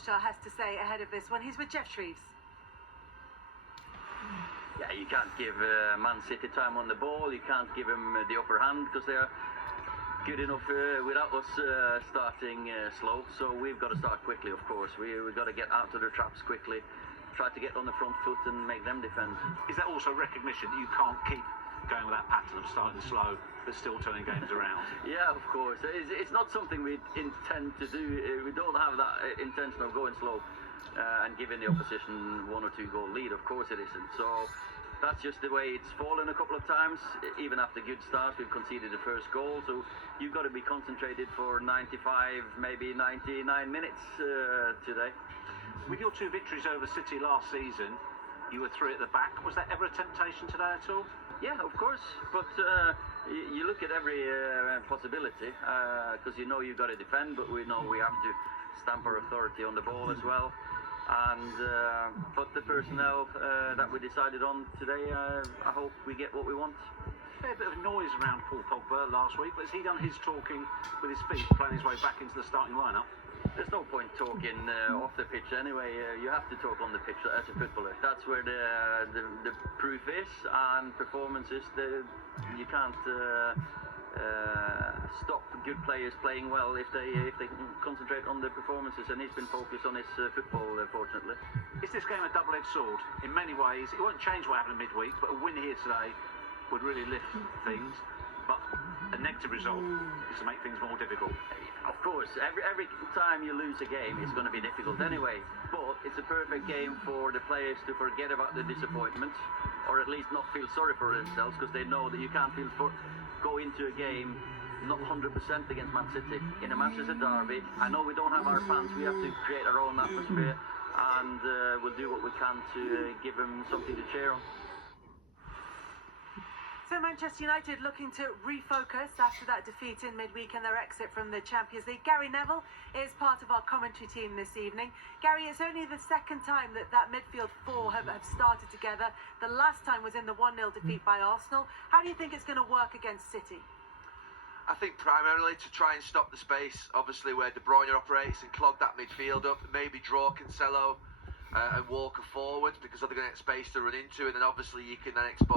Solskjaer has to say ahead of this when he's with Jeff Shreves. Yeah, you can't give Man City time on the ball. You can't give them the upper hand because they're good enough without us starting slow. So we've got to start quickly, of course. We've got to get out of their traps quickly, try to get on the front foot and make them defend. Is that also recognition that you can't keep going with that pattern of starting slow but still turning games around? Yeah, of course. It's not something we intend to do. We don't have that intention of going slow and giving the opposition 1 or 2 goal lead. Of course it isn't. So that's just the way it's fallen a couple of times. Even after good starts, we've conceded the first goal. So you've got to be concentrated for 95, maybe 99 minutes today. With your 2 victories over City last season, you were 3 at the back. Was that ever a temptation today at all? Yeah, of course. But you look at every possibility because you know you've got to defend, but we know we have to stamp our authority on the ball as well. And but the personnel that we decided on today, I hope we get what we want. Fair bit of noise around Paul Pogba last week, but has he done his talking with his feet, playing his way back into the starting lineup? There's no point talking off the pitch anyway. You have to talk on the pitch as a footballer. That's where the proof is, and performances. You can't stop good players playing well if they concentrate on the performances, and he's been focused on his football, fortunately. Is this game a double-edged sword? In many ways, it won't change what happened midweek, but a win here today would really lift things. But a negative result is to make things more difficult. Of course, every time you lose a game, it's going to be difficult anyway. But it's a perfect game for the players to forget about the disappointment, or at least not feel sorry for themselves, because they know that you can't go into a game not 100% against Man City in a Manchester derby. I know we don't have our fans. We have to create our own atmosphere, and we'll do what we can to give them something to cheer on. So Manchester United looking to refocus after that defeat in midweek and their exit from the Champions League. Gary Neville is part of our commentary team this evening. Gary, it's only the second time that midfield 4 have started together. The last time was in the 1-0 defeat by Arsenal. How do you think it's going to work against City? I think primarily to try and stop the space, obviously, where De Bruyne operates, and clog that midfield up. Maybe draw Cancelo and Walker forward, because they're going to get space to run into, and then obviously you can then expose